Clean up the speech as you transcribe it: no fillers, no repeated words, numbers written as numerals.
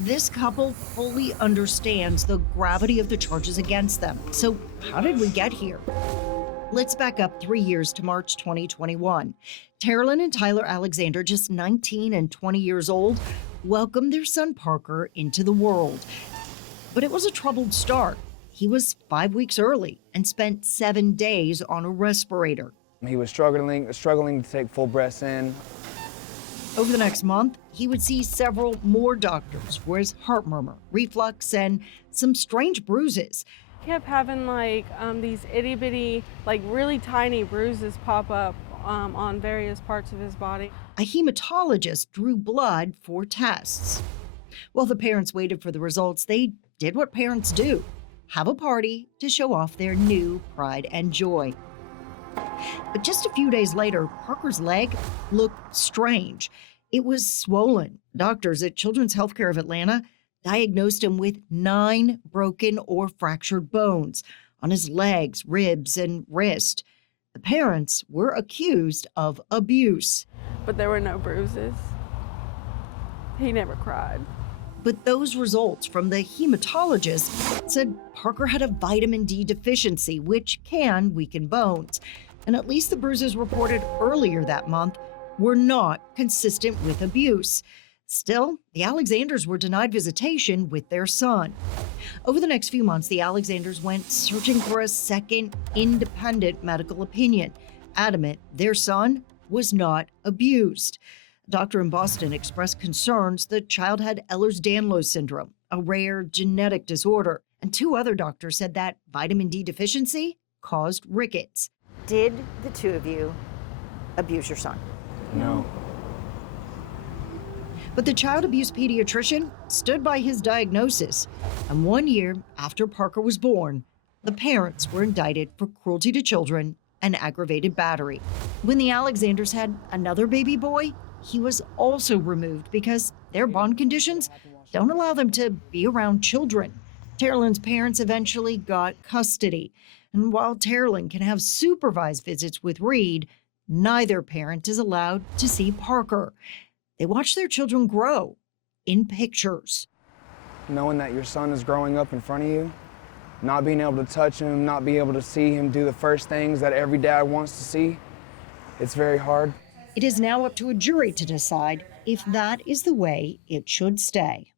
This couple fully understands the gravity of the charges against them. So, how did we get here? Let's back up 3 years to March 2021. Terilyn and Tyler Alexander, just 19 and 20 years old, welcomed their son Parker into the world. But it was a troubled start. He was 5 weeks early and spent 7 days on a respirator. He was struggling to take full breaths in. Over the next month, he would see several more doctors for his heart murmur, reflux, and some strange bruises. Kept having these itty bitty, really tiny bruises pop up on various parts of his body. A hematologist drew blood for tests. While the parents waited for the results, they did what parents do: have a party to show off their new pride and joy. But just a few days later, Parker's leg looked strange. It was swollen. Doctors at Children's Healthcare of Atlanta diagnosed him with 9 broken or fractured bones on his legs, ribs, and wrist. The parents were accused of abuse. But there were no bruises. He never cried. But those results from the hematologist said Parker had a vitamin D deficiency, which can weaken bones. And at least the bruises reported earlier that month were not consistent with abuse. Still, the Alexanders were denied visitation with their son. Over the next few months, the Alexanders went searching for a second independent medical opinion. Adamant their son was not abused. A doctor in Boston expressed concerns the child had Ehlers-Danlos syndrome, a rare genetic disorder. And 2 other doctors said that vitamin D deficiency caused rickets. Did the 2 of you abuse your son? No. But the child abuse pediatrician stood by his diagnosis. And 1 year after Parker was born, the parents were indicted for cruelty to children and aggravated battery. When the Alexanders had another baby boy, he was also removed because their bond conditions don't allow them to be around children. Terilyn's parents eventually got custody. And while Terilyn can have supervised visits with Reed, neither parent is allowed to see Parker. They watch their children grow in pictures. Knowing that your son is growing up in front of you, not being able to touch him, not being able to see him do the first things that every dad wants to see, it's very hard. It is now up to a jury to decide if that is the way it should stay.